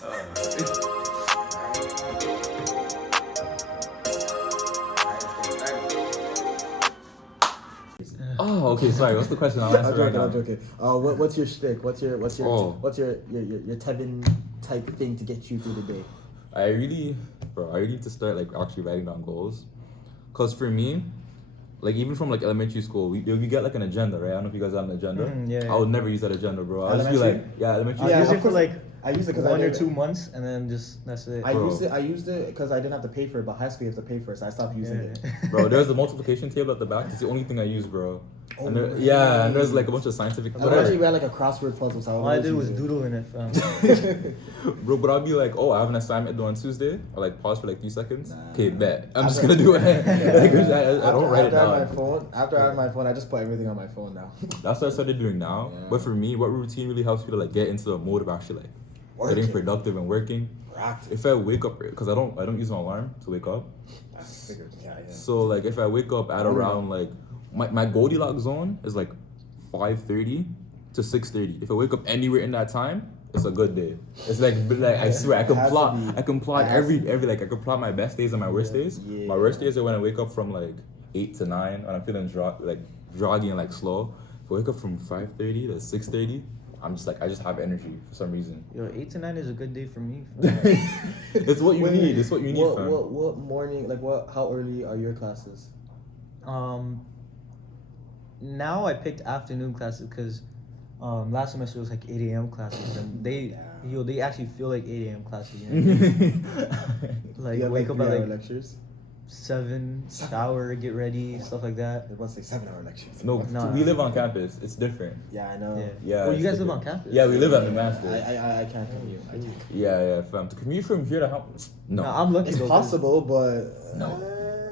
Oh, okay. Sorry. What's the question? I'll answer right now. I'm joking. What's your shtick? What's your Tevin type thing to get you through the day? I really need to start like actually writing down goals, cause for me, like even from like elementary school, we get like an agenda, right? I don't know if you guys have an agenda. Yeah. I would never use that agenda, bro. I just be like, elementary. I use it for like I used it because 1 or 2 months, and then that's it. I used it because I didn't have to pay for it, but high school you have to pay for it, so I stopped using it. Bro, there's the multiplication table at the back. It's the only thing I use, bro. Oh, and and there's like a bunch of scientific. Actually, we had like a crossword puzzle. So all I did was doodle in it, fam. Bro, but I'll be like, oh, I have an assignment due on Tuesday. I like pause for like 3 seconds. Okay, bet. I'm just gonna do it. I don't write it down. After I have my phone, I just put everything on my phone now. That's what I started doing now. Yeah. But for me, what routine really helps me to like get into the mode of actually like getting productive and working. If I wake up, because I don't use an alarm to wake up. I figured, yeah. So like if I wake up at around like my Goldilocks zone is like 5:30 to 6:30. If I wake up anywhere in that time, it's a good day. It's like I swear I can plot every like I can plot my best days and my worst days. Yeah. My worst days are when I wake up from like 8 to 9 and I'm feeling droggy and like slow. If I wake up from 5:30 to 6:30, I'm just like I just have energy for some reason. Yo, 8 to 9 is a good day for me. It's what you need. It's what you need. What morning? Like how early are your classes? Now I picked afternoon classes because last semester was like 8 a.m. classes, and they actually feel like 8 a.m. classes. You know? Like wake up at like lectures. 7, shower, get ready, stuff like that. I want to say 7-hour lectures. No, we live on campus. It's different. Yeah, I know. Yeah. Well, you guys live on campus? Yeah, we live at the master. I can't commute. Yeah, fam. To commute from here to no, I'm lucky. It's possible, but no,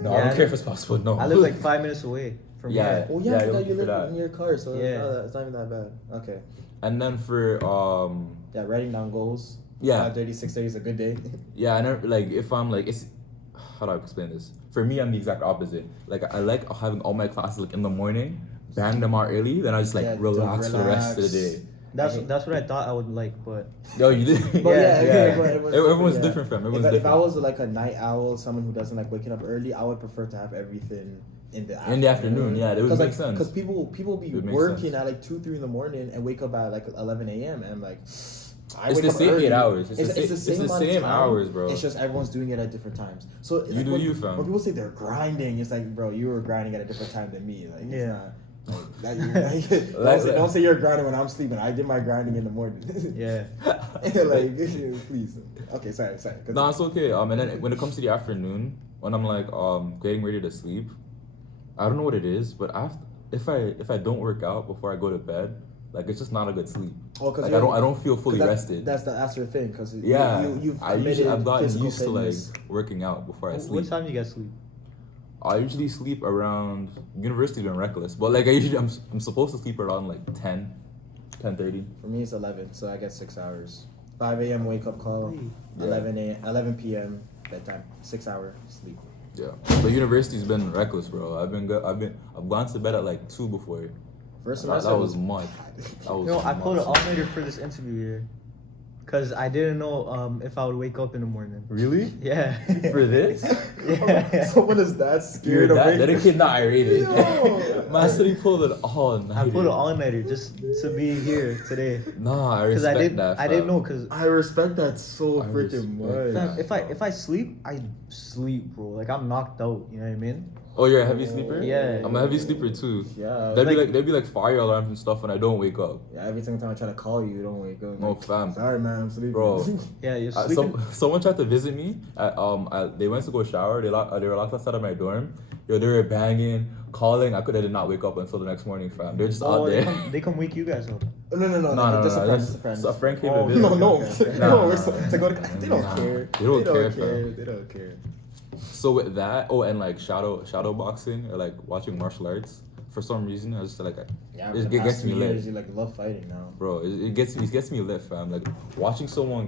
I don't care if it's possible. No, I live like 5 minutes away from here. Oh yeah, you live in your car, so it's not even that bad. Okay. And then for writing down goals. 5:30, 6:30 is a good day. Yeah, I never like if I'm like it's. How do I explain this? For me, I'm the exact opposite. Like I like having all my classes like in the morning, bang them out early, then I just like relax for the rest of the day. That's what I thought I would like, but yo, you did. But everyone's different, fam. Everyone's different. If I was like a night owl, someone who doesn't like waking up early, I would prefer to have everything in the afternoon. Yeah, it would make sense. Because people be working at like 2-3 in the morning and wake up at like 11 a.m. and I'm like. It's the same 8 hours. It's the same hours, bro. It's just everyone's doing it at different times. So you do you, fam. When people say they're grinding, it's like, bro, you were grinding at a different time than me. Like, don't say you're grinding when I'm sleeping. I did my grinding in the morning. Yeah. Like, please. Okay, sorry. No, it's okay. And then when it comes to the afternoon, when I'm like getting ready to sleep, I don't know what it is, but if I don't work out before I go to bed, like it's just not a good sleep. Oh, because I don't feel fully rested. That's your thing, because I've gotten used to like working out before I sleep. What time do you guys sleep? I usually sleep around. University's been reckless, but like I'm supposed to sleep around like 10:30. For me, it's 11, so I get 6 hours. 5 a.m. wake up call, 11 p.m. bedtime, 6 hour sleep. Yeah, but university's been reckless, bro. I've gone to bed at like 2 before. First semester that was much. I pulled an all-nighter for this interview here, cause I didn't know if I would wake up in the morning. Really? Yeah. For this? Yeah. Someone is that scared of that kid not irate. Man said he pulled an all-nighter. I pulled an all-nighter just to be here today. Nah, I respect that. I didn't know, cause I respect that so freaking much. If I sleep, I sleep, bro. Like I'm knocked out. You know what I mean? Oh, you're a heavy sleeper? Yeah. I'm a heavy sleeper too. Yeah. There'd be like fire alarms and stuff when I don't wake up. Yeah, every single time I try to call you, you don't wake up. No, fam. Sorry, man, I'm sleeping. Bro. Yeah, you're sleeping. Someone tried to visit me. They went to go shower. They were locked outside of my dorm. Yo, they were banging, calling. I did not wake up until the next morning, fam. They're just out there. They come wake you guys up. No. Just a friend. A friend came to visit. They don't care. They don't care. So with that, and like shadow boxing or like watching martial arts, for some reason I just like it gets me lit. You like love fighting now, bro. It gets me lit, fam. Like watching someone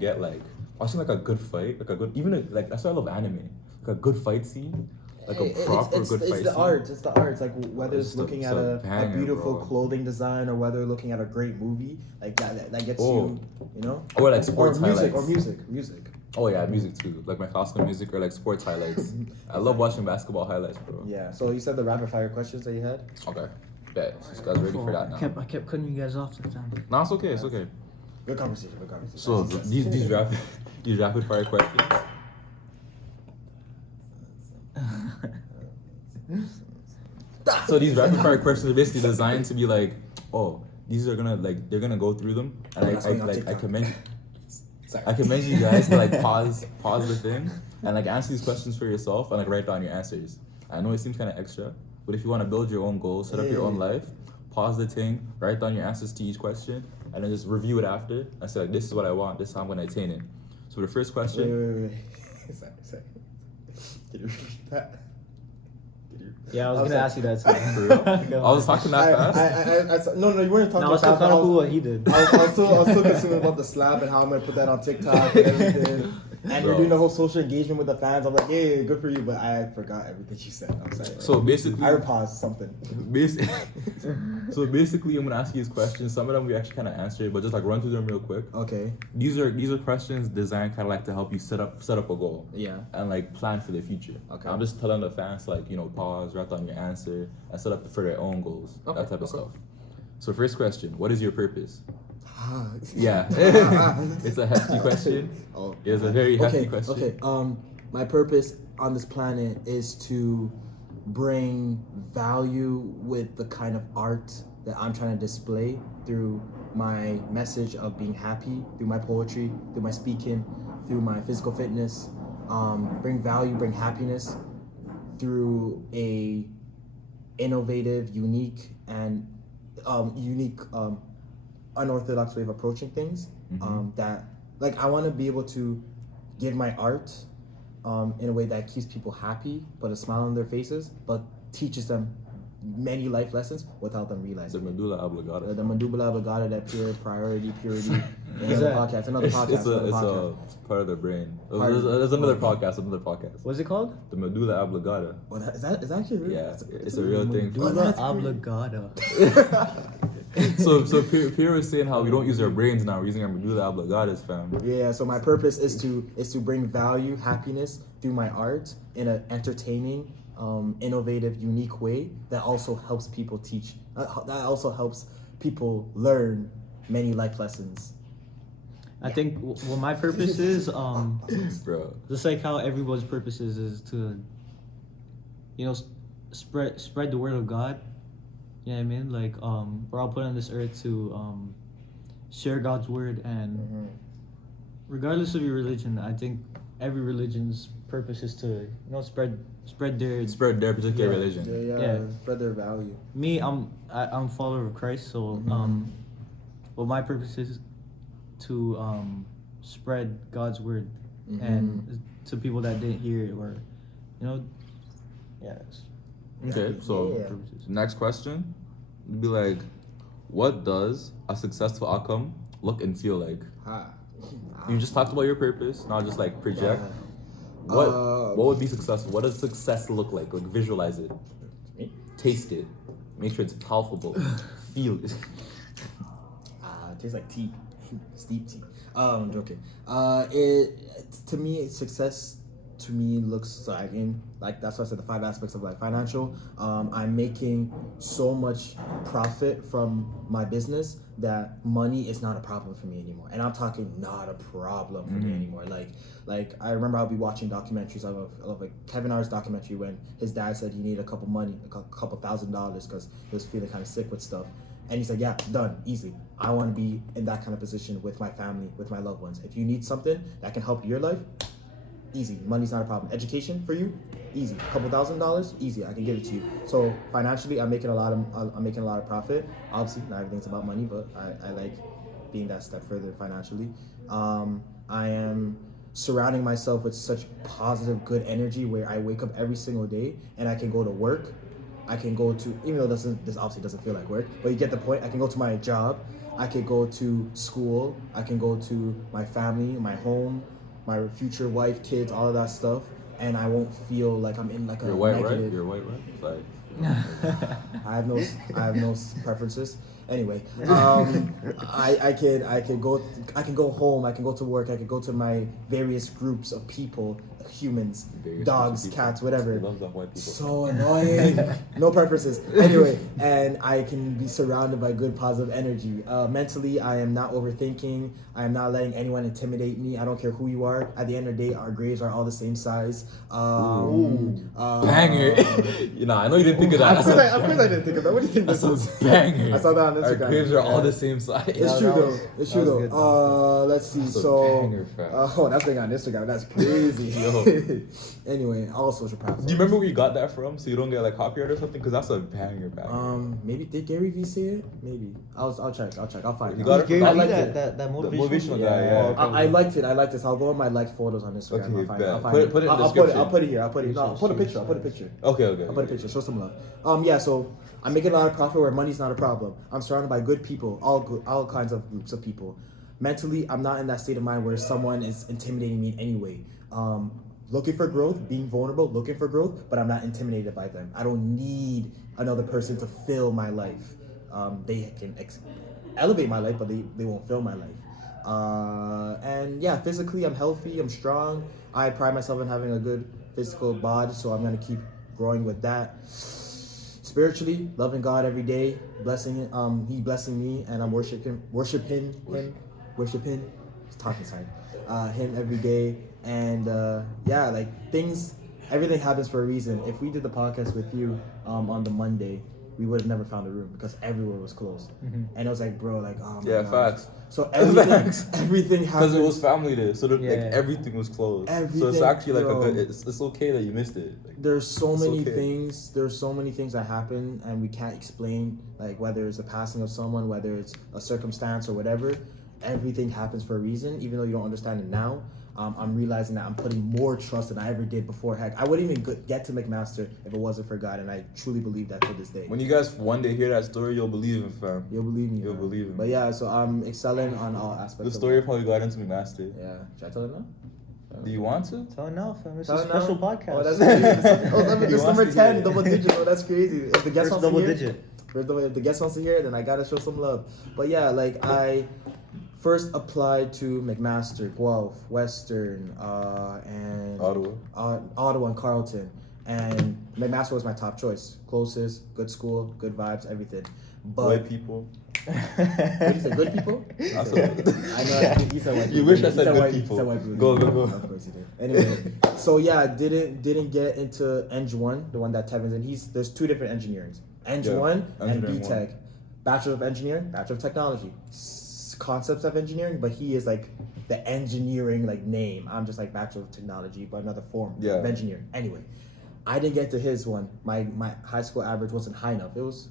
watching like a good fight, like a good that's why I love anime. Like a good fight scene. like a proper good it's fight the scene. art. It's the art. It's like whether it's It's looking a at a banger, beautiful bro. clothing design or whether looking at a great movie. Like that gets you know. Or like sports highlights. Or music. Oh yeah, music too. Like my classical music or like sports highlights. I love watching basketball highlights, bro. Yeah. So you said the rapid fire questions that you had. Okay. Bet. You guys ready for that now? I kept cutting you guys off sometimes. No, it's okay. It's okay. Good conversation. So these rapid fire questions. So these rapid fire questions are basically designed to be like, oh, these are gonna like they're gonna go through them, and I commend you guys to like pause the thing and like answer these questions for yourself and like write down your answers. I know it seems kind of extra, but if you want to build your own goals, set up your own life, pause the thing, write down your answers to each question, and then just review it after and say like, this is what I want, this is how I'm gonna attain it. So the first question. Wait. Sorry. Can you repeat that? Yeah, I was gonna ask you that too. For real? I was talking that fast. No, you weren't talking No, I was still fast. kind of cool what he did. I was still concerned about the slap and how I'm gonna put that on TikTok and everything. And you're doing the whole social engagement with the fans. I'm like, yeah, good for you, but I forgot everything you said. I'm sorry. So basically, I paused something. So basically, I'm gonna ask you these questions. Some of them we actually kind of answered, but just like run through them real quick. Okay. These are questions designed kind of like to help you set up a goal. Yeah. And like plan for the future. Okay. I'm just telling the fans like pause, write down your answer, and set up for their own goals. Okay, That type of stuff. So first question: what is your purpose? Ah. Yeah. It's a hefty question. Oh. It's a very hefty question. Okay. My purpose on this planet is to bring value with the kind of art that I'm trying to display through my message of being happy, through my poetry, through my speaking, through my physical fitness. Bring value, bring happiness through a innovative, unique, and unorthodox way of approaching things. That like I want to be able to give my art in a way that keeps people happy, but a smile on their faces, but teaches them many life lessons without them The realizing. medulla oblongata. The medulla oblongata, that purity. Is that- Another podcast. It's a part of the brain. There's another podcast. What's it called? The medulla oblongata. Oh, is that actually real? Yeah, it's a real thing. Medulla oblongata. So Pierre was saying how we don't use our brains now, we're using our medulla oblongatas, fam. Yeah, so my purpose is to bring value, happiness through my art in an entertaining, innovative, unique way that also helps people teach. That also helps people learn many life lessons. I think what my purpose is, Bro. just like how everyone's purpose is to, spread the word of God. You know what I mean? Like, we're all put on this earth to share God's word, and regardless of your religion, I think every religion's purpose is to spread their particular religion. Yeah, spread their value. Me, I'm a follower of Christ, so well, my purpose is to spread God's word and to people that didn't hear it, or Okay, so next question would be like, what does a successful outcome look and feel like? You just talked about your purpose, now just like project. What would be successful? What does success look like? Like visualize it, taste it, make sure it's palpable, feel it. It tastes like tea, steep tea. I'm joking. Success to me looks like that's why I said the 5 aspects of like financial. I'm making so much profit from my business that money is not a problem for me anymore, and I'm talking not a problem for me anymore. Like I remember I'll be watching documentaries. I love like Kevin R's documentary when his dad said he needed a couple $1,000 because he was feeling kind of sick with stuff. And he's like, yeah, done, easy. I want to be in that kind of position with my family, with my loved ones. If you need something that can help your life, easy. Money's not a problem. Education for you, easy. A couple $1,000, easy. I can give it to you. So financially, I'm making a lot of profit. Obviously, not everything's about money, but I like being that step further financially. I am surrounding myself with such positive, good energy where I wake up every single day and I can go to work. I can go to, even though this obviously doesn't feel like work, but you get the point. I can go to my job. I could go to school. I can go to my family, my home, my future wife, kids, all of that stuff. and I won't feel like I'm in like a You're white, negative. right? You're white, right? Sorry. I have no preferences. Anyway, I can go home. I can go to work. I can go to my various groups of people, humans, Various dogs, groups of people. cats, whatever. He loves the white people. So annoying. No preferences. Anyway, and I can be surrounded by good positive energy. Mentally, I am not overthinking. I am not letting anyone intimidate me. I don't care who you are. At the end of the day, our graves are all the same size. Banger. You know, I know you didn't think of that. Of course I didn't think of that. What do you think That this sounds is? banger. I saw that on Our Instagram. graves are all the same size. It's true though. It's true that was though. good. Let's see. That's a So, banger, fam. oh, that's thing on Instagram. That's crazy. Yo. Anyway, all social platforms. Do you remember where you got that from? So you don't get like copyright or something? Because that's a banger. Maybe did Gary Vee say it? Maybe. I'll check. I'll find it. You got it Gary from I Vee, liked that, it. that The motivational, motivational guy, yeah. I liked it. So I'll go on my liked photos on Instagram. Okay, I'll find bet. it. I'll find Put it. it in the I'll description. put it here. I'll put it. No, I'll put a picture. Okay. I'll put a picture. Show some love. Yeah. So I'm making a lot of profit where money's not a problem. I'm surrounded by good people, all kinds of groups of people. Mentally, I'm not in that state of mind where someone is intimidating me in any way. Looking for growth, being vulnerable, looking for growth, but I'm not intimidated by them. I don't need another person to fill my life. They can elevate my life, but they won't fill my life. And yeah, physically, I'm healthy, I'm strong. I pride myself in having a good physical body, so I'm gonna keep growing with that. Spiritually, loving God every day, blessing He blessing me, and I'm worshiping Him. It's talking sorry. Him every day, and yeah, like everything happens for a reason. If we did the podcast with you on the Monday, we would have never found a room because everywhere was closed, and it was like, bro, like, oh my Yeah, God. facts. So Facts. everything happens Because it was family day, so like Yeah. everything was closed. So it's Everything, actually like yo. a good. It's okay that you missed it. Like, There's so It's many okay. things. There's so many things that happen, and we can't explain. Like whether it's the passing of someone, whether it's a circumstance or whatever. Everything happens for a reason, even though you don't understand it now. I'm realizing that I'm putting more trust than I ever did before. Heck, I wouldn't even get to McMaster if it wasn't for God, and I truly believe that to this day. when you guys one day hear that story, you'll believe it, fam. You'll believe me. You'll man. believe me. But yeah, so I'm excelling on all aspects. The of story life. probably got into McMaster. Yeah, should I tell it now? Do you want to? So no, fam, it's Tell a it now? special podcast. Oh, that's crazy. Oh, He it's wants number to 10, hear it. double digit. Oh, that's crazy. If the guest First wants to double hear, digit. If the guest wants to hear it, then I gotta show some love. But yeah, like I first applied to McMaster, Guelph, Western, and Ottawa and Carleton. And McMaster was my top choice. Closest, good school, good vibes, everything. But White people. what did you say? Good people? I said- I know he said white people. You wish I He said good white, people. He said white people. Go. Of course he did. Anyway, so yeah, didn't get into Eng1, the one that Tevin's in. There's two different engineerings. Eng1 and Engineering B-Tech. Bachelor of Engineering, Bachelor of Technology. Concepts of engineering, but he is like the engineering like name. I'm just like Bachelor of Technology, but another form of engineering. Anyway, I didn't get to his one. My high school average wasn't high enough. It was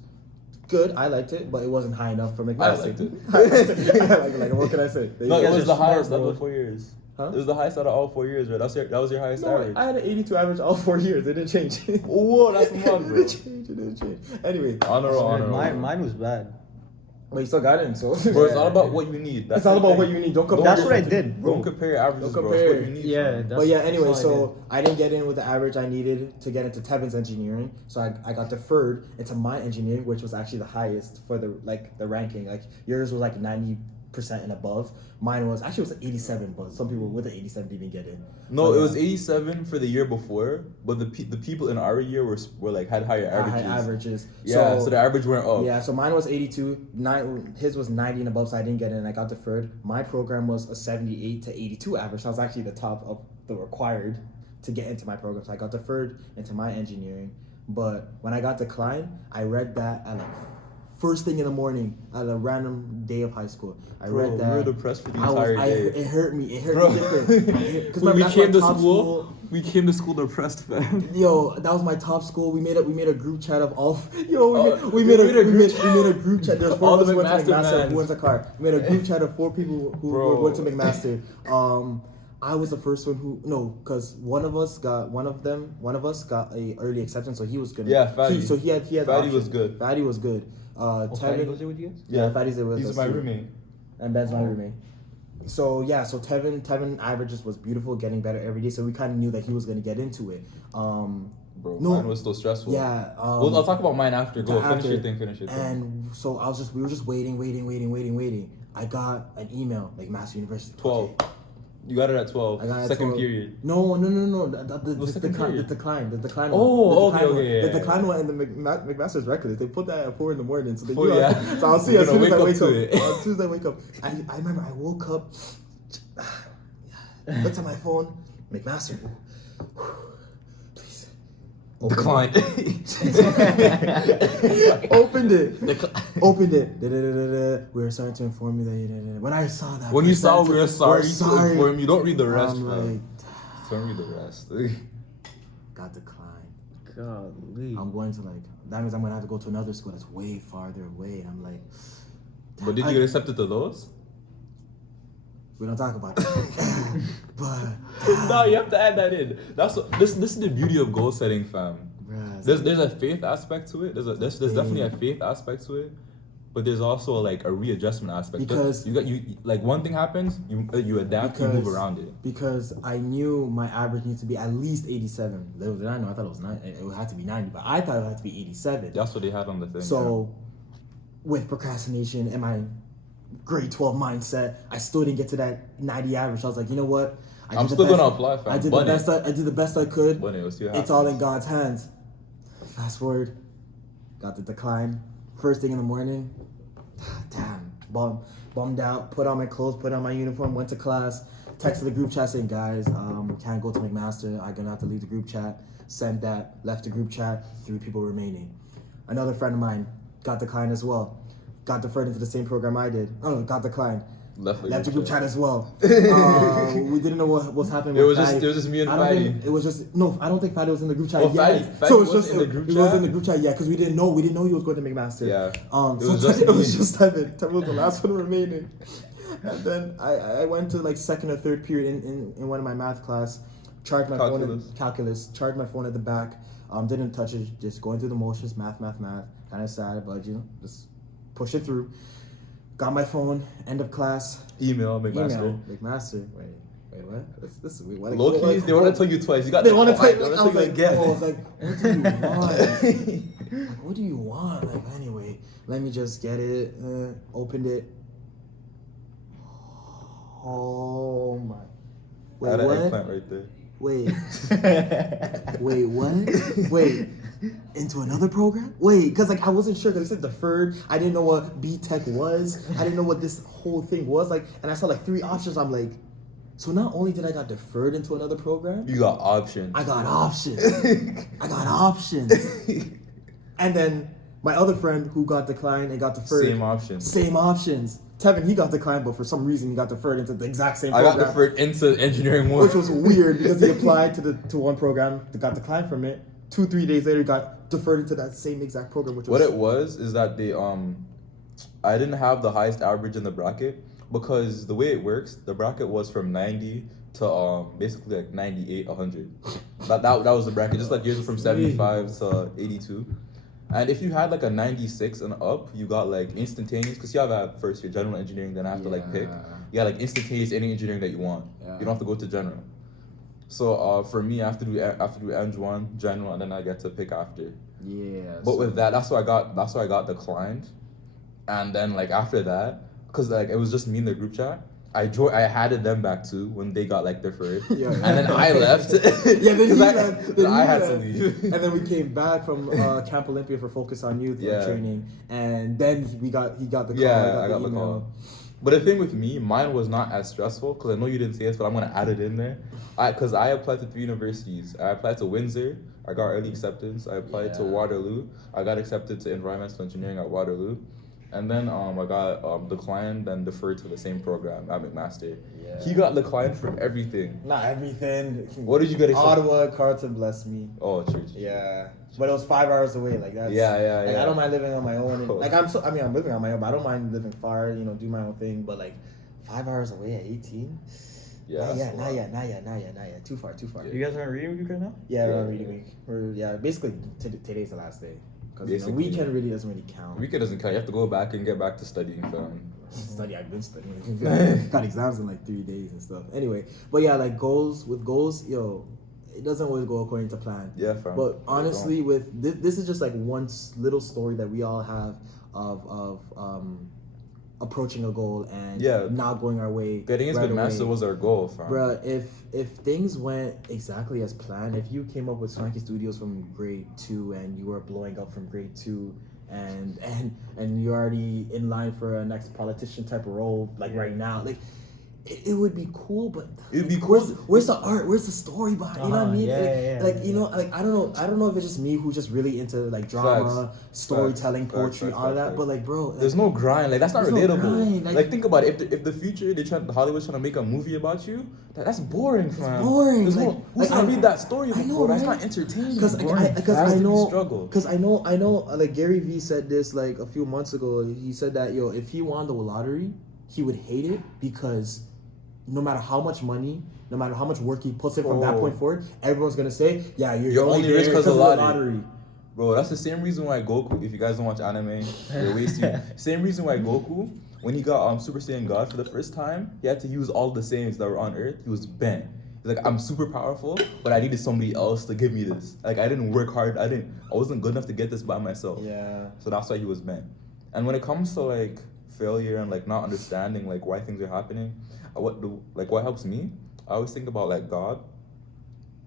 good. I liked it, but it wasn't high enough for McMaster. I liked it. like what can I say? No, it was the smart, highest out bro. of the 4 years. Huh? It was the highest out of all 4 years, right? That was your highest No, average. I had an 82 average all 4 years. It didn't change. Whoa, that's It mad, bro. didn't change. Anyway, Honor. Mine was bad. but you still got in, so. Bro, it's all about what you need. It's all about what you need. Don't compare. That's what I yourself to- did, bro. Don't compare your averages, Don't bro. It's compare. what you need. Yeah, fam. that's, But yeah, anyway, that's all I so I didn't get in with the average I needed to get into Tevin's engineering, so I got deferred into my engineering, which was actually the highest for the ranking. Like yours was like 90% and above. Mine was 87, but some people with an 87 didn't even get in. No, But it was 87 for the year before, but the people in our year were like had higher averages. High averages. Yeah, so the average went up. Yeah, so mine was 82. His was 90 and above, so I didn't get in. I got deferred. My program was a 78 to 82 average. So I was actually the top of the required to get into my program. So I got deferred into my engineering. But when I got declined, I read that at like first thing in the morning at a random day of high school. I Bro, read that. we were depressed for the entire day. It hurt me. It hurt Bro. me different. Because When we that's my came to top school, we came to school depressed, fam. Yo, that was my top school. We made a group chat of all. Yo, we we made a made a group chat. There's four All of us the went to McMaster McMaster. mans. Who went to car? We made a group chat of 4 people who Bro. went to McMaster. I was the first one because one of us got a early acceptance, so he was gonna. Yeah, Fatty. So he had. Fatty was good. Fatty was good. Fatty Tevin goes there with you guys? Yeah, Fatty's there with us. He's my too. roommate. And Ben's my roommate. So Tevin averages was beautiful, getting better every day. So we kind of knew that he was gonna get into it. Bro, No. mine was still stressful. Yeah. I'll talk about mine after. Go, finish after. your thing. And so we were just waiting. I got an email, like Master University. 12. Okay. You got it at 12. I got it at second 12. period. No. The decline. Okay. The decline one and the McMaster's records. They put that at 4 a.m. So yeah. So I'll see as soon as I wake up. It. As soon as I wake up, I remember I woke up, looked at my phone, McMaster. Declined. Opened it. We were sorry to inform you that you did it. When I saw that. When you saw we were sorry to inform you, don't read the rest, I'm like, don't read the rest. Got declined. Golly. I'm going to that means I'm gonna have to go to another school that's way farther away. And I'm like. But did you get accepted to those? We don't talk about that. But no, you have to add that in. That's what, this is the beauty of goal setting, fam. Bruh, There's a faith aspect to it. There's definitely a faith aspect to it, but there's also like a readjustment aspect. Because you like one thing happens, you adapt, you move around it. Because I knew my average needs to be at least 87. Little did I know, I thought it was 90. It would have to be 90, but I thought it had to be 87. That's what they had on the thing. So, with procrastination and my grade 12 mindset, I still didn't get to that 90 average. I was like, you know what? I'm still gonna apply, fam. I did the best I could. It's all in God's hands. Fast forward, got the decline. First thing in the morning, damn, bummed out. Put on my clothes, put on my uniform, went to class. Texted the group chat saying, guys, can't go to McMaster. I'm gonna have to leave the group chat. Sent that, left the group chat. 3 people remaining. Another friend of mine got declined as well. Got deferred into the same program I did. Oh, got declined. Left the group chat as well. We didn't know what was happening. It was just me and Fatty. It was just I don't think Fatty was in the group chat yet. So it's just in the group chat. He was in the group chat, yeah, because we didn't know he was going to McMaster. Yeah. It was just Tevin. Tevin was the last one remaining. And then I went to second or third period in one of my math class. Charged my phone in calculus. Charged my phone at the back. Didn't touch it. Just going through the motions. Math. Kind of sad, but just push it through. Got my phone, end of class. Email, McMaster. Wait, what? This is weird. Low keys, they want to tell you twice. They want to tell you again. I was like, what do you want? What do you want? Anyway, let me just get it. Opened it. Oh my. Wait, what? Eggplant right there. Wait. Wait, what? Wait. Into another program? Wait, because I wasn't sure because it said deferred. I didn't know what B-Tech was. I didn't know what this whole thing was. And I saw 3 options. I'm like, so not only did I got deferred into another program, you got options. I got options. And then my other friend who got declined and got deferred. Same options. Tevin, he got declined, but for some reason he got deferred into the exact same program. I got deferred into engineering 1. Which was weird because he applied to one program, got declined from it. 2-3 days later, got deferred into that same exact program. What it was is that they I didn't have the highest average in the bracket because the way it works, the bracket was from 90 to basically 98, 100. That was the bracket. Just yours from 75 to 82. And if you had a 96 and up, you got instantaneous, because you have at first your general engineering, then after pick. You got instantaneous any engineering that you want. Yeah. You don't have to go to general. So for me, I have to do Eng1, general, and then I get to pick after. Yeah. But with that's why I got declined. And then after that, because it was just me in the group chat, I added them back too when they got deferred. Yeah. And then I left. Yeah, then I had to leave. And then we came back from Camp Olympia for Focus on Youth training, and then he got the call. Yeah, I got the call. But the thing with me, mine was not as stressful because I know you didn't say this, but I'm gonna add it in there. Because I applied to 3 universities. I applied to Windsor. I got early acceptance. I applied to Waterloo. I got accepted to environmental engineering at Waterloo. And then I got declined and deferred to the same program at McMaster. Yeah. He got declined from everything. Not everything. What did you get accepted? Ottawa, Carleton, bless me. Oh, church. Yeah. But it was 5 hours away. That's yeah. I don't mind living on my own. I'm living on my own, but I don't mind living far, do my own thing. But 5 hours away at 18? Yeah. Not yet. Too far. Yeah. You guys aren't reading week right now? Yeah, we're on reading week. Basically today's the last day. Because weekend really doesn't really count. Weekend doesn't count. You have to go back and get back to studying film. Study, I've been studying. Got exams in like 3 days and stuff. Anyway, but yeah, like goals, yo, it doesn't always go according to plan. Yeah, fam. But honestly, with this is just like one little story that we all have of approaching a goal and not going our way. Getting into the master was our goal, fam. Bruh, if things went exactly as planned, if you came up with Swanky Studios from grade 2 and you were blowing up from grade 2 and you're already in line for a next politician type of role, like right now, like it would be cool, but it'd be cool. Where's the art? Where's the story behind? You know what I mean? You know, like I don't know if it's just me who's just really into like drama, storytelling, poetry, all that. But like, bro, like, there's no grind. Like that's not relatable. No like think about it. If the future Hollywood's trying to make a movie about you, that's boring, fam. It's boring. There's like, who's gonna read that story? I know, that's right? not entertaining. Because I know. Like Gary Vee said this like a few months ago. He said that if he won the lottery, he would hate it because no matter how much money, no matter how much work he puts in from that point forward, everyone's gonna say, "Yeah, you're only rich because of the lottery." Bro, that's the same reason why Goku. If you guys don't watch anime, you're wasting. Same reason why Goku, when he got Super Saiyan God for the first time, he had to use all the Saiyans that were on Earth. He was bent. He's like, I'm super powerful, but I needed somebody else to give me this. Like I didn't work hard. I wasn't good enough to get this by myself. Yeah. So that's why he was bent. And when it comes to like failure and like not understanding like why things are happening, what helps me, I always think about like God.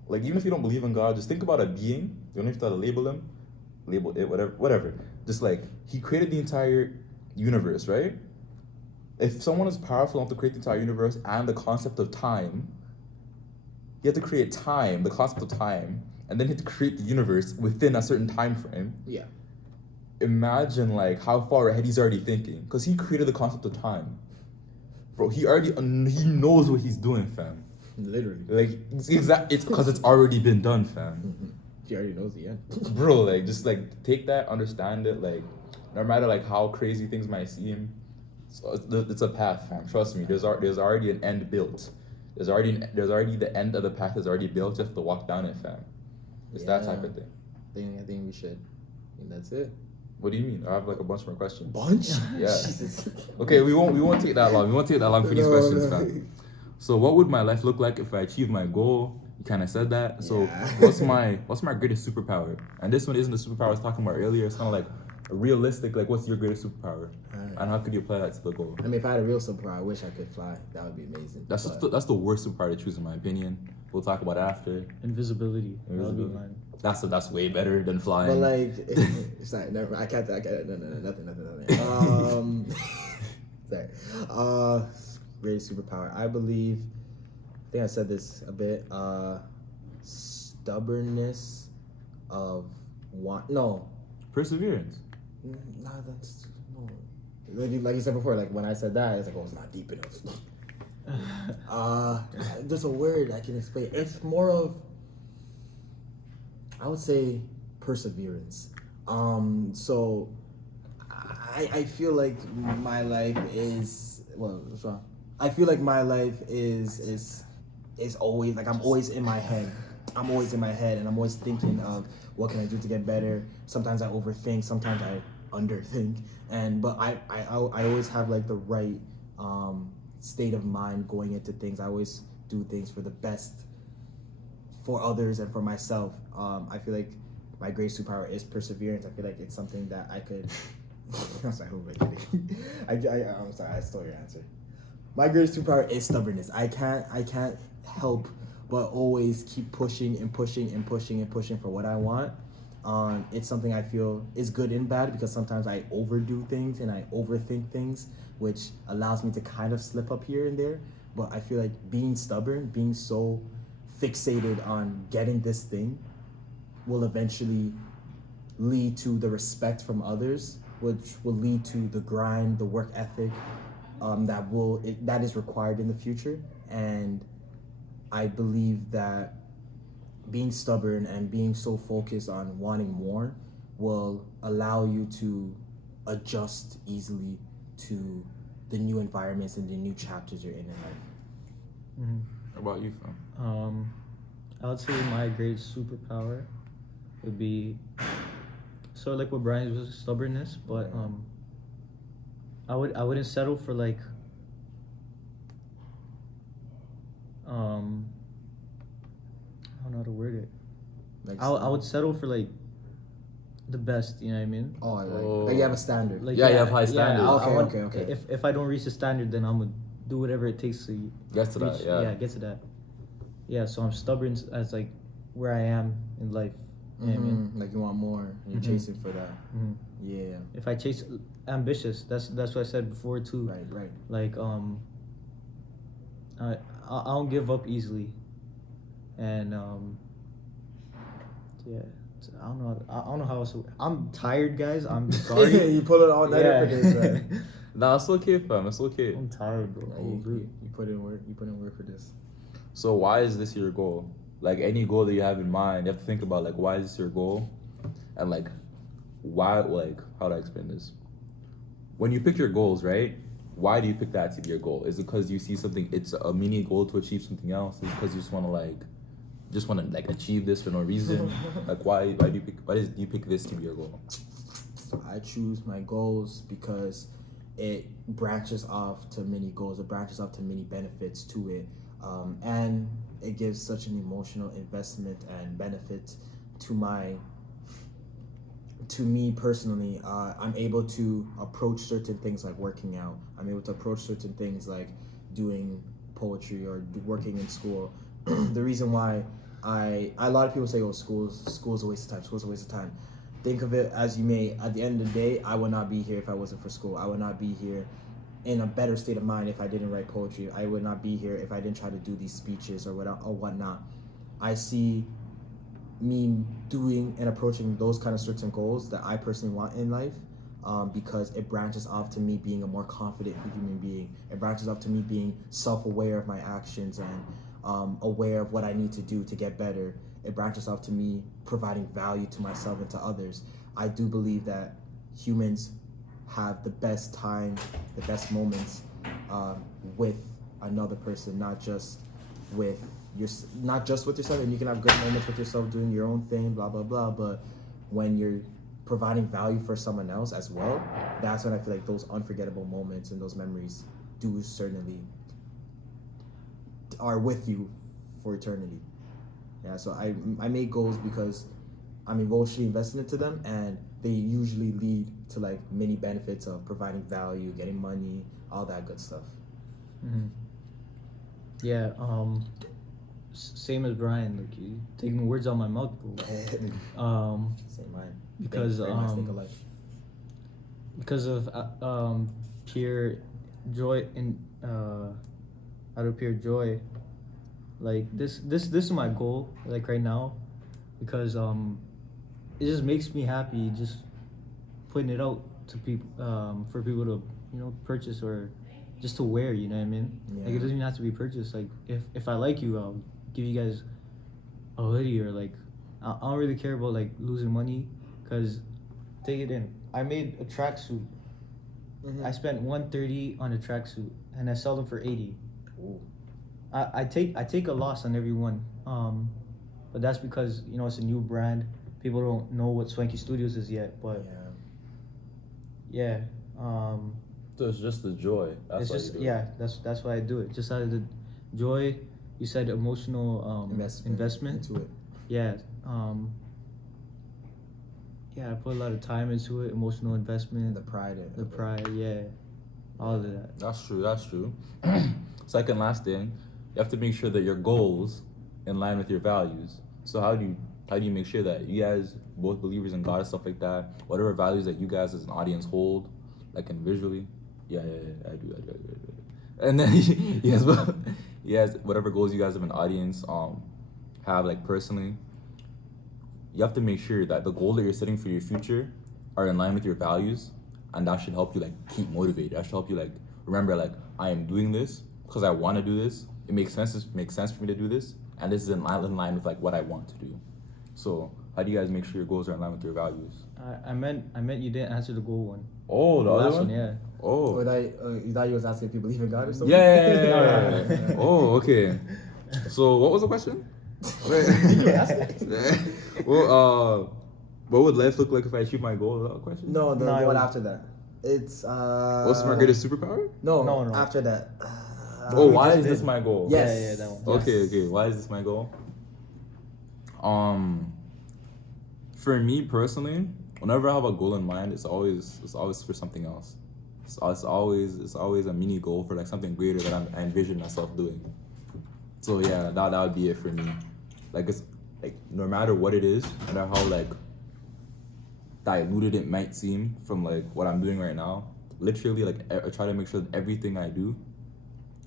Like even if you don't believe in God, just think about a being. You don't have to label him, label it, whatever. Just like he created the entire universe, right? If someone is powerful enough to create the entire universe and the concept of time, you have to create time, the concept of time, and then you have to create the universe within a certain time frame. Yeah. Imagine like how far ahead he's already thinking, because he created the concept of time. Bro, he knows what he's doing, fam. Literally. Like it's because it's already been done, fam. He already knows the end. Bro, like just like take that, understand it, like no matter like how crazy things might seem, it's a path, fam. Trust me. There's already an end built. There's already the end of the path is already built. You have to walk down it, fam. It's that type of thing. I think we should. I think that's it. What do you mean? I have like a bunch more questions. Bunch? Yeah. Jesus. Okay, we won't take that long. We won't take that long for these questions, fam. So what would my life look like if I achieved my goal? You kind of said that. So what's my greatest superpower? And this one isn't the superpower I was talking about earlier. It's kind of like a realistic, like what's your greatest superpower? And how could you apply that to the goal? I mean, if I had a real superpower, I wish I could fly. That would be amazing. That's the worst superpower to choose, in my opinion. We'll talk about it after. Invisibility. That would be mine. That's way better than flying. But like, sorry, never. I can't. No, nothing. Sorry. Greatest superpower. I believe. I think I said this a bit. Stubbornness of perseverance. No, that's no. Like you said before, like when I said that, it's like, oh, it's not deep enough. There's a word I can explain. It's more of, I would say, perseverance. So I feel like my life is what's wrong? I feel like my life is always like I'm always in my head. I'm always in my head, and I'm always thinking of what can I do to get better. Sometimes I overthink. Sometimes I underthink. But I always have like the right state of mind going into things. I always do things for the best for others and for myself. I feel like my great superpower is perseverance. I feel like it's something that I could. I'm sorry, who am I kidding? I'm sorry, I stole your answer. My greatest superpower is stubbornness. I can't help but always keep pushing and pushing and pushing and pushing for what I want. It's something I feel is good and bad because sometimes I overdo things and I overthink things, which allows me to kind of slip up here and there. But I feel like being stubborn, being so fixated on getting this thing will eventually lead to the respect from others, which will lead to the grind, the work ethic that is required in the future. And I believe that being stubborn and being so focused on wanting more will allow you to adjust easily to the new environments and the new chapters you're in life. Mm-hmm. How about you, fam? I would say my greatest superpower would be sort of like what Brian's was, stubbornness, but I wouldn't settle for like I don't know how to word it. Like, I would settle for like the best, you know what I mean? Oh, like you have a standard. Like Yeah, you have high standards. Okay. If I don't reach the standard, then I'm gonna do whatever it takes to Get to that, reach, yeah. get to that. Yeah, so I'm stubborn as like where I am in life. You know what I mean? Like you want more, and you're chasing for that. Mhm. Yeah. If I chase ambitious, that's what I said before too. Right. Like I don't give up easily, and yeah. I don't know how else. I'm tired, guys. I'm sorry. You pull it all night for this, man. Nah, it's okay, fam. It's okay. I'm tired, bro. You put in work. You put in work for this. So why is this your goal? Like any goal that you have in mind, you have to think about like why is this your goal, and like why, like how do I explain this? When you pick your goals, right? Why do you pick that to be your goal? Is it because you see something? It's a mini goal to achieve something else. Is it because you just want to achieve this for no reason? Like why do you pick this to be your goal? So I choose my goals because it branches off to many goals. It branches off to many benefits to it, and it gives such an emotional investment and benefit to me personally. I'm able to approach certain things like working out. I'm able to approach certain things like doing poetry or working in school. The reason why a lot of people say, oh, school's a waste of time. Think of it as you may. At the end of the day, I would not be here if I wasn't for school. I would not be here in a better state of mind if I didn't write poetry. I would not be here if I didn't try to do these speeches or whatnot. I see me doing and approaching those kind of certain goals that I personally want in life, because it branches off to me being a more confident human being. It branches off to me being self-aware of my actions and aware of what I need to do to get better. It branches off to me providing value to myself and to others. I do believe that humans have the best time, the best moments with another person, not just with yourself. And you can have good moments with yourself doing your own thing, blah blah blah. But when you're providing value for someone else as well, that's when I feel like those unforgettable moments and those memories do certainly are with you for eternity. Yeah, so I make goals because I'm emotionally invested into them, and they usually lead to like many benefits of providing value, getting money, all that good stuff. Mm-hmm. Yeah, same as Brian, like you taking words out my mouth, bro. Same mind. Because because of pure joy and out of pure joy, like this is my goal, like right now, because it just makes me happy just putting it out to people, for people to purchase or just to wear, you know what I mean? Yeah. Like it doesn't even have to be purchased. Like if I like you, I'll give you guys a hoodie, or like I don't really care about like losing money, because take it in. I made a tracksuit. Mm-hmm. I spent $130 on a tracksuit, and I sell them for $80. Ooh. I take a loss on every one, but that's because it's a new brand. People don't know what Swanky Studios is yet, but yeah. So it's just the joy. That's it's why just you do it. that's why I do it. Just out of the joy. You said emotional investment into it. Yeah. I put a lot of time into it. Emotional investment. The pride. Yeah. All of that. That's true. Second last thing, you have to make sure that your goals in line with your values. So how do you make sure that you guys both believers in God and stuff like that, whatever values that you guys as an audience hold, like in visually? Yeah, I do. And then yes, whatever goals you guys have an audience have, like personally, you have to make sure that the goal that you're setting for your future are in line with your values, and that should help you like keep motivated. That should help you like remember, like, I am doing this because I want to do this. It makes sense for me to do this, and this is in line with like what I want to do. So how do you guys make sure your goals are in line with your values? I meant you didn't answer the goal one. Oh, the other last one? Yeah. Oh. You thought you was asking if you believe in God or something? Yeah. Oh, okay. So what was the question? Well, what would life look like if I achieve my goal? Is that a question? No, the one after that. It's What's my greatest superpower? No, No. after that. Why just is this did. my goal? Yes. Yeah, that one. Okay. Why is this my goal? For me personally, whenever I have a goal in mind, it's always for something else. It's always a mini goal for like something greater that I envision myself doing. So yeah, that would be it for me. Like it's like no matter what it is, no matter how like diluted it might seem from like what I'm doing right now, literally like I try to make sure that everything I do,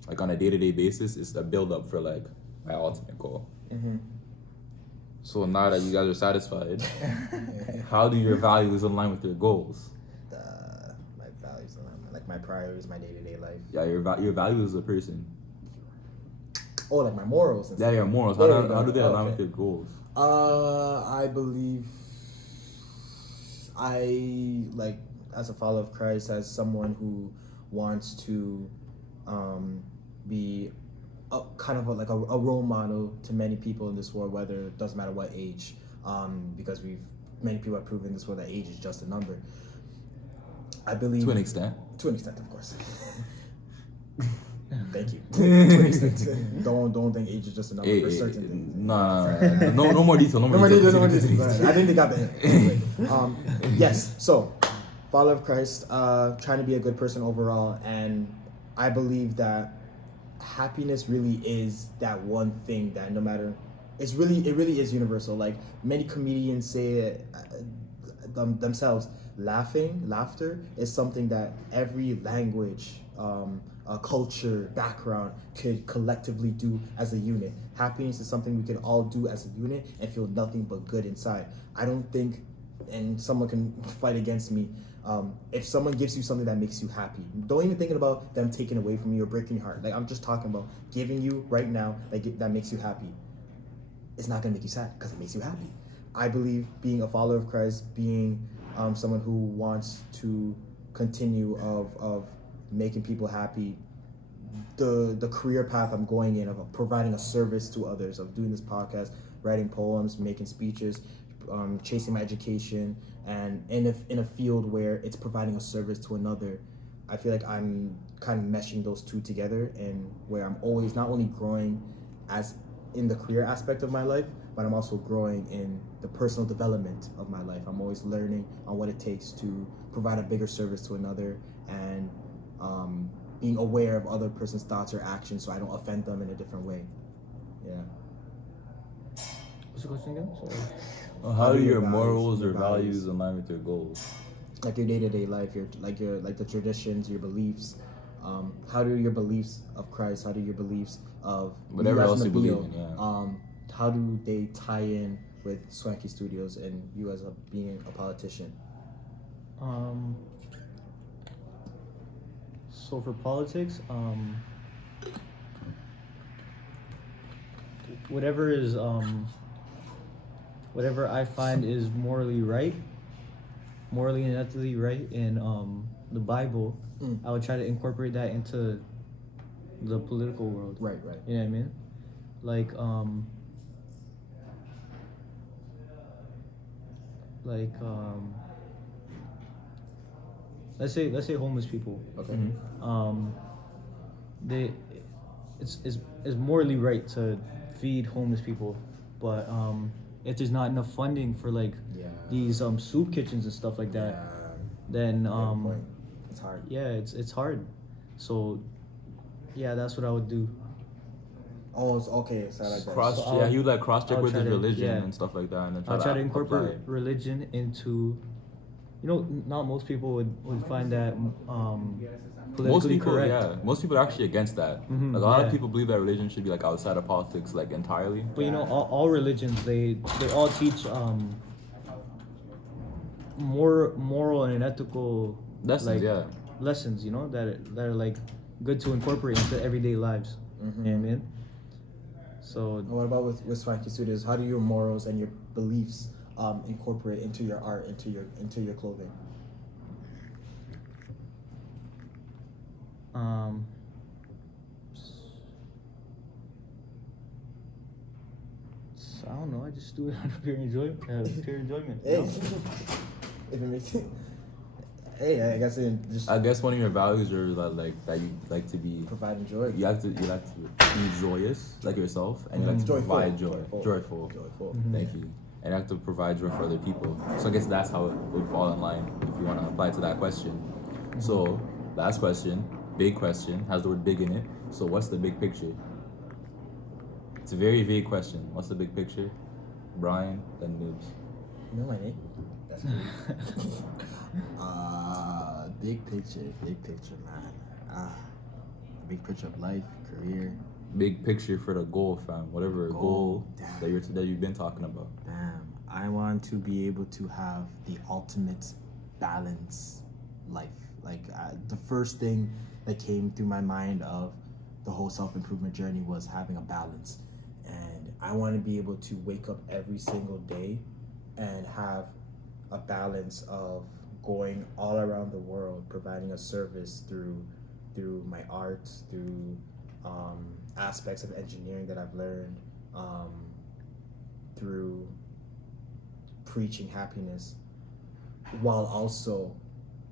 like on a day-to-day basis, is a build up for like my ultimate goal. Mm-hmm. So now that you guys are satisfied, how do your values align with your goals? My values, like my priorities, my day-to-day life. Yeah, your values as a person. Oh, like my morals. And Yeah, stuff. your morals. There How you do they go. align Okay. with your goals? I believe I like as a follower of Christ, as someone who wants to be kind of like a role model to many people in this world, whether it doesn't matter what age, because many people have proven in this world that age is just a number. I believe To an extent. To an extent, of course. Thank you. To an extent. Don't think age is just a number for certain things. No more detail. No more detail. I think they got the hint. Anyway, yes. So, follower of Christ, trying to be a good person overall, and I believe that happiness really is that one thing that no matter, it really is universal. Like many comedians say it, themselves, laughter is something that every language, culture, background could collectively do as a unit. Happiness is something we can all do as a unit and feel nothing but good inside. I don't think, and someone can fight against me, if someone gives you something that makes you happy, don't even think about them taking away from you or breaking your heart. Like I'm just talking about giving you right now, like that makes you happy. It's not gonna make you sad because it makes you happy. I believe being a follower of Christ, being someone who wants to continue of making people happy, the career path I'm going in, of providing a service to others, of doing this podcast, writing poems, making speeches, chasing my education, and in a field where it's providing a service to another, I feel like I'm kind of meshing those two together, and where I'm always not only growing as in the career aspect of my life, but I'm also growing in the personal development of my life. I'm always learning on what it takes to provide a bigger service to another, and being aware of other person's thoughts or actions so I don't offend them in a different way. Yeah. What's the question again? Sorry. How do your morals or values align with your goals? Like your day-to-day life, your the traditions, your beliefs. How do your beliefs of Christ? How do your beliefs of whatever you as else you believe Nabil, in? Yeah. How do they tie in with Swanky Studios and you as being a politician? So for politics, whatever I find is morally and ethically right in the Bible, I would try to incorporate that into the political world. Right. You know what I mean? Let's say homeless people. Okay. It's morally right to feed homeless people, but if there's not enough funding for these soup kitchens and stuff like that, then it's hard. Yeah, it's hard. So yeah, that's what I would do. Oh, it's okay. So like that. He would cross-check with his religion yeah. and stuff like that, and then I'll try to incorporate apply. religion into, not most people would find that politically Most people, correct. yeah. Most people are actually against that. Mhm, Like a lot yeah. of people believe that religion should be outside of politics, entirely. But all religions, they all teach more moral and ethical Lessons, lessons, that are good to incorporate into everyday lives. Mm-hmm. You know what I mean? So And what about with Swanky Studios? How do your morals and your beliefs incorporate into your art, into your clothing? I don't know. I just do it out of pure enjoyment. Hey, if it makes it. Hey, I guess just I guess one of your values are that you like to be. providing joy. You like to be joyous, like yourself, and you like to provide joy. Joyful. Thank you. And you have to provide joy for other people. So I guess that's how it would fall in line if you want to apply to that question. So, last question, big question, has the word big in it. So what's the big picture? It's a very vague question. What's the big picture? Brian, then Nibs. You know my name? That's good. Big picture, man. Big picture of life, career. Big picture for the goal, fam. Whatever goal Damn. that you've been talking about. Damn. I want to be able to have the ultimate balance life. Like the first thing that came through my mind of the whole self-improvement journey was having a balance. And I want to be able to wake up every single day and have a balance of going all around the world, providing a service through my art, through aspects of engineering that I've learned, through preaching happiness, while also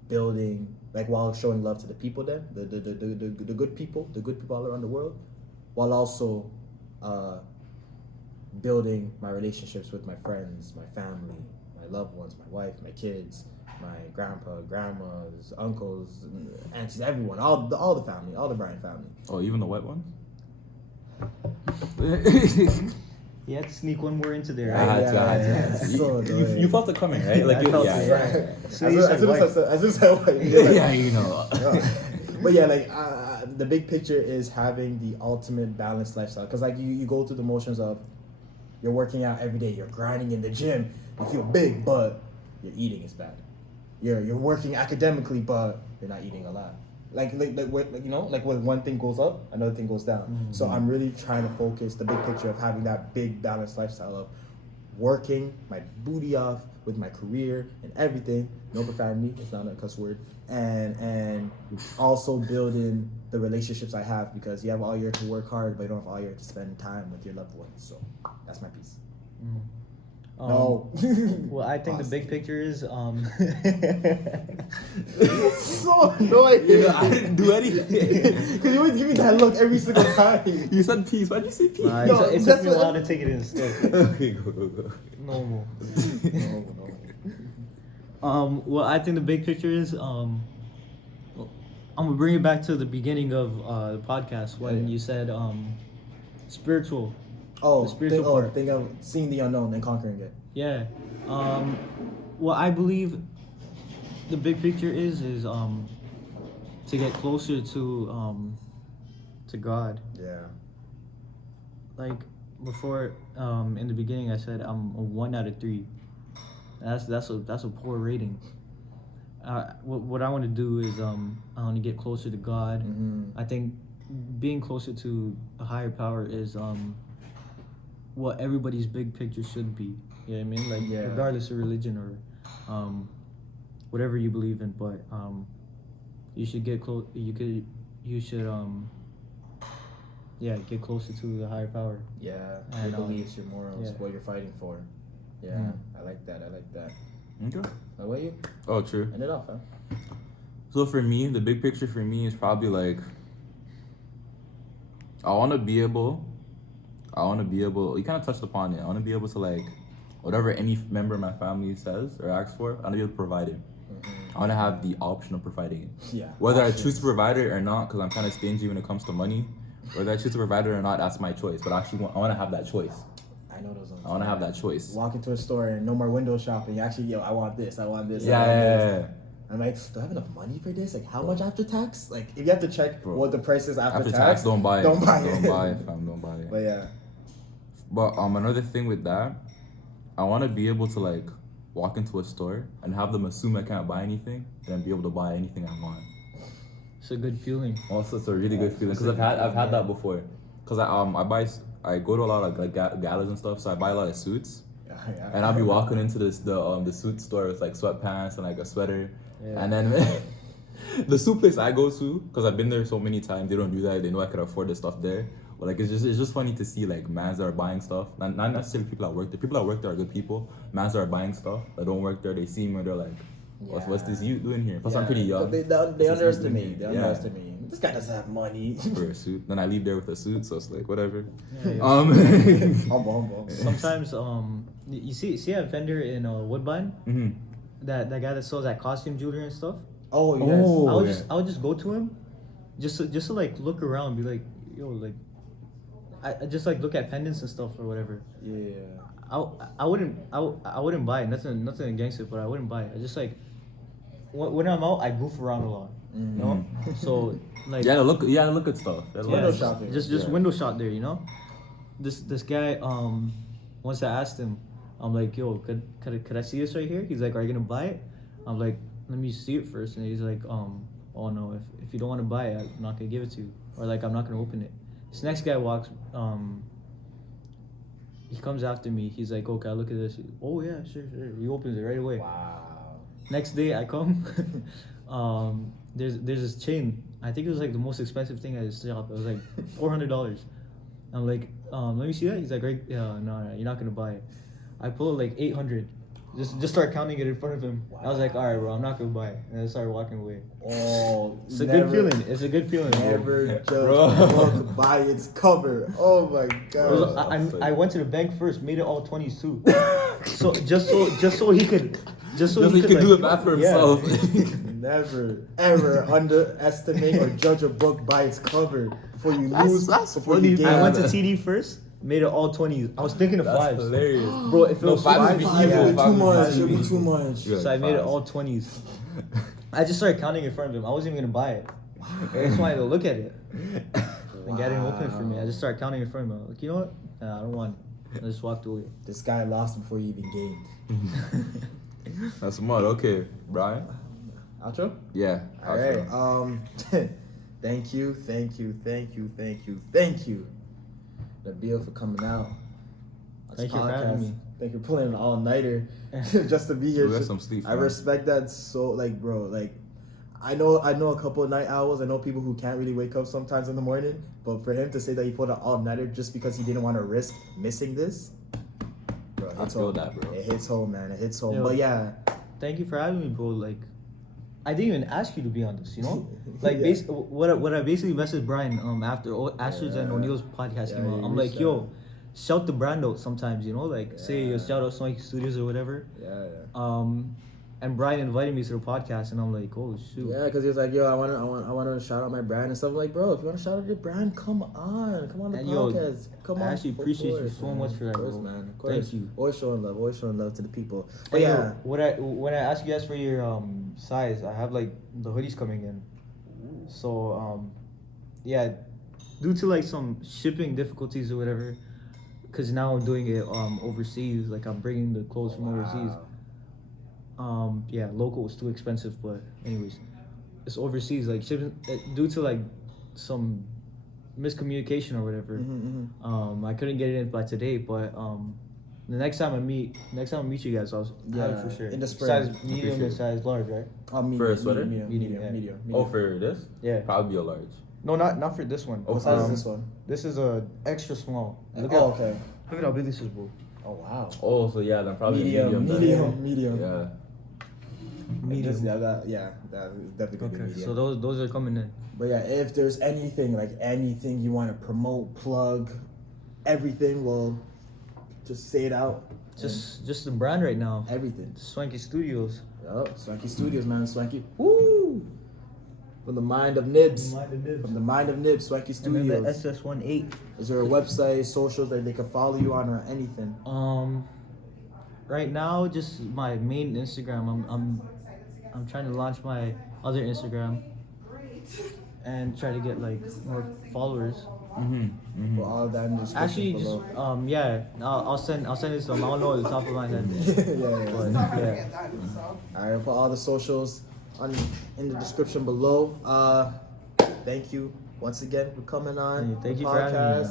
building, like while showing love to the people there, the good people all around the world, while also building my relationships with my friends, my family, my loved ones, my wife, my kids, my grandpa, grandmas, uncles, aunties, everyone, all the family, all the Brian family. Oh, even the white ones? You had to sneak one more into there. I Right? had to. So You felt it coming, right? Like I felt it, yeah. So you said wife. As soon as I said white, Yeah, you know. But yeah, like the big picture is having the ultimate balanced lifestyle. Because like you go through the motions of you're working out every day, you're grinding in the gym, you feel big, but your eating is bad. You're working academically, but you're not eating a lot. Like you know, like when one thing goes up, another thing goes down. Mm-hmm. So I'm really trying to focus the big picture of having that big balanced lifestyle of working my booty off with my career and everything. No profanity, it's not a cuss word. And also building the relationships I have, because you have all year to work hard, but you don't have all year to spend time with your loved ones. So that's my piece. No. Well, I think the big picture is so annoying. You know, I didn't do anything. Because you always give me that look every single time. You said peace. Why'd you say peace? Nah, No, it took that's me a what- while to take it in still. Okay, go. Normal. No. Well, I think the big picture is I'm gonna bring it back to the beginning of the podcast when you said spiritual. Oh, The spiritual part. think of seeing the unknown and conquering it. Yeah. What I believe the big picture is to get closer to God. Yeah. Like before, in the beginning, I said I'm a 1 out of 3. That's a poor rating. What I want to do is I want to get closer to God. Mm-hmm. I think being closer to a higher power is what everybody's big picture should be. You know what I mean? Like regardless of religion or whatever you believe in, but you should get close. You should get closer to the higher power. Yeah. And, Your beliefs, your morals, what you're fighting for. Yeah. Mm. I like that. Okay. How about you? Oh, true. End it off, huh? So for me, the big picture for me is probably like I want to be able, you kind of touched upon it. I want to be able to like, whatever any member of my family says or asks for, I want to be able to provide it. I want to have the option of providing it. Yeah. Whether I choose to provide it or not, because I'm kind of stingy when it comes to money. Whether I choose to provide it or not, that's my choice. But actually, I want to have that choice. I know those ones. I want to have that choice. Walk into a store and no more window shopping. Actually, I want this. I want this. Yeah. I'm like, do I have enough money for this? Like, how much after tax? Like, if you have to check what the price is after tax, don't buy it. Don't buy it. Don't buy it, fam. Don't buy it. But yeah. But another thing with that, I want to be able to like walk into a store and have them assume I can't buy anything, and then be able to buy anything I want. It's a good feeling. Also, it's a really good feeling because I've had that before. Because I go to a lot of like galas and stuff, so I buy a lot of suits. Yeah. And I'll be walking into the suit store with like sweatpants and like a sweater, and then the suit place I go to, because I've been there so many times, they don't do that. They know I could afford the stuff there. But like it's just funny to see like mans that are buying stuff. Not necessarily people that work there. People that work there are good people. Mans that are buying stuff that don't work there, they see me and they're like, What's this youth doing here? Plus I'm pretty young. They underestimate. They Yeah. underestimate. This guy doesn't have money. For a suit. Then I leave there with a suit, so it's like whatever. Yeah. Humble. Sometimes you see a vendor in Woodbine, Mhm. that guy that sells that costume jewelry and stuff. Oh yes. Oh. I would just go to him, just to like look around, be like, yo, like, I just like look at pendants and stuff or whatever. Yeah. I wouldn't buy it. Nothing against it, but I wouldn't buy it. I just like when I'm out, I goof around a lot. You know, so like look at stuff. Window shopping. Just window shop there. You know, this guy once I asked him, I'm like, yo, could I see this right here? He's like, are you gonna buy it? I'm like, let me see it first. And he's like, oh no, if you don't want to buy it, I'm not gonna give it to you, or like I'm not gonna open it. This next guy walks, he comes after me. He's like, okay, look at this. Oh yeah, sure. He opens it right away. Wow. Next day I come, there's this chain. I think it was like the most expensive thing at his shop. It was like $400. I'm like, let me see that. He's like, right, yeah, no, you're not gonna buy it. I pull it like 800. Just start counting it in front of him. Wow. I was like, all right, bro, I'm not gonna buy it, and I started walking away. Oh, it's a good feeling. It's a good feeling. Never judge a book by its cover. Oh my god. I went to the bank first, made it all 20s too. so just so he could do it back for himself. Never ever underestimate or judge a book by its cover before you lose. Before you gain. I went to TD first. Made it all 20s. I was thinking of That's 5s. Hilarious. Bro, if it was 5, it'd be too much. So I made it all 20s. I just started counting in front of him. I wasn't even gonna buy it. I just wanted to look at it. And guy didn't open it for me. I just started counting in front of him. I was like, you know what? Nah, I don't want it. I just walked away. This guy lost before he even gained. That's smart. Okay, Brian. Outro? Yeah. All right. Thank you. Nabil for coming out. Thank you for having me. Thank you for pulling an all-nighter just to be here. Get some sleep, I respect that so, like, bro, like, I know a couple of night owls. I know people who can't really wake up sometimes in the morning, but for him to say that he pulled an all-nighter just because he didn't want to risk missing this, bro, it I hits feel home. that, bro. It hits home, man. It hits home. Yo, but yeah. Thank you for having me, bro. Like, I didn't even ask you to be on this, you know? Like, Yeah. what I basically messaged Brian after Asher's and O'Neill's podcast came out. I'm like, yo, shout the brand out sometimes, you know? Like, say shout out Swanky Studios or whatever. Yeah. And Brian invited me to the podcast, and I'm like, oh shoot. Yeah, because he was like, yo, I want to shout out my brand and stuff. I'm like, bro, if you want to shout out your brand, come on the And podcast. Come on. I actually appreciate you so much for that, Of course, bro. man. Of course. Thank you. Always showing love to the people. But Hey, yeah. yo, when I ask you guys for your size, I have like the hoodies coming in. So yeah, due to like some shipping difficulties or whatever, because now I'm doing it overseas. Like I'm bringing the clothes from overseas. Yeah, local was too expensive, but anyways, it's overseas. Like shipping due to like some miscommunication or whatever. I couldn't get it in by today, but the next time I meet you guys, I'll have it for sure. In the spring. Size medium and size large, right? Medium, a sweater? Medium. Oh, for this? Yeah. Probably a large. No, not for this one. What size is this one? This is a extra small. Okay. Look at how big this is, bro. Oh wow. Oh, so yeah, then probably Medium. Yeah. Medium. That's definitely gonna be Okay, medium. so those are coming in. But yeah, if there's anything you want to promote, plug, everything, well, just say it out. Just the brand right now. Everything. Swanky Studios. Yup, Swanky Studios, man. Swanky. Woo! From the mind of Nibs. From the mind of Nibs, Swanky And then the Studios. SS18. Is there a website, socials that they can follow you on or anything? Right now, just my main Instagram. I'm trying to launch my other Instagram and try to get like more followers. For all of that in the description Actually, just below. yeah, I'll send it to them. I don't know at the top of my head. yeah. But yeah. Alright, I'll put all the socials in the description below. Thank you once again for coming on Hey, thank the you for having me,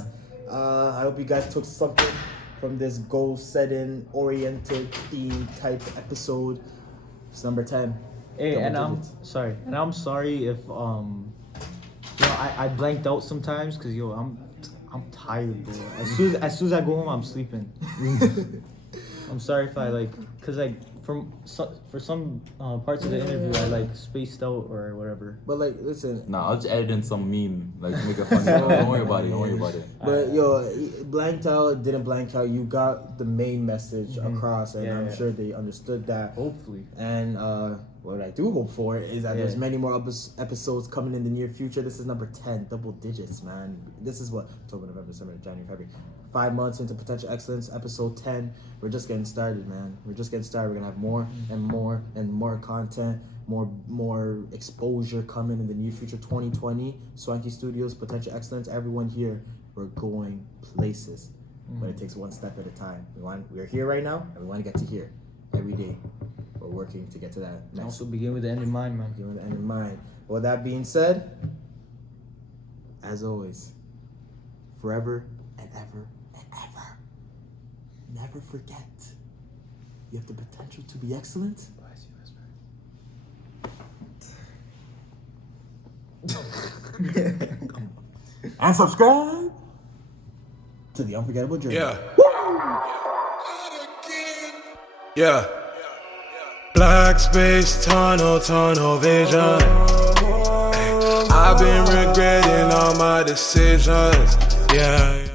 podcast. I hope you guys took something from this goal-setting, oriented, theme type episode. It's number 10. Hey, Double and digits. I'm sorry if I blanked out sometimes because I'm tired, bro. As soon as I go home, I'm sleeping. I'm sorry if I cause for some parts of the interview I like spaced out or whatever. But like, listen. Nah, I'll just edit in some meme, like make it funny. Don't worry about it. Don't worry about it. But yo, blanked out, didn't blank out. You got the main message across, and I'm sure they understood that. Hopefully. And what I do hope for is that there's many more episodes coming in the near future. This is number 10, double digits, man. This is what October, November, December, January, February. 5 months into Potential Excellence, episode 10. We're just getting started, man. We're just getting started. We're gonna have more and more and more content, more exposure coming in the near future. 2020, Swanky Studios, Potential Excellence. Everyone here, we're going places, but it takes one step at a time. We're here right now, and we want to get to here every day. We're working to get to that next. Also begin with the end in mind, man. Begin with the end in mind. With that being said, as always, forever and ever and ever, never forget, you have the potential to be excellent. And subscribe to the Unforgettable Journey. Yeah. Black space, tunnel vision. I've been regretting all my decisions. Yeah.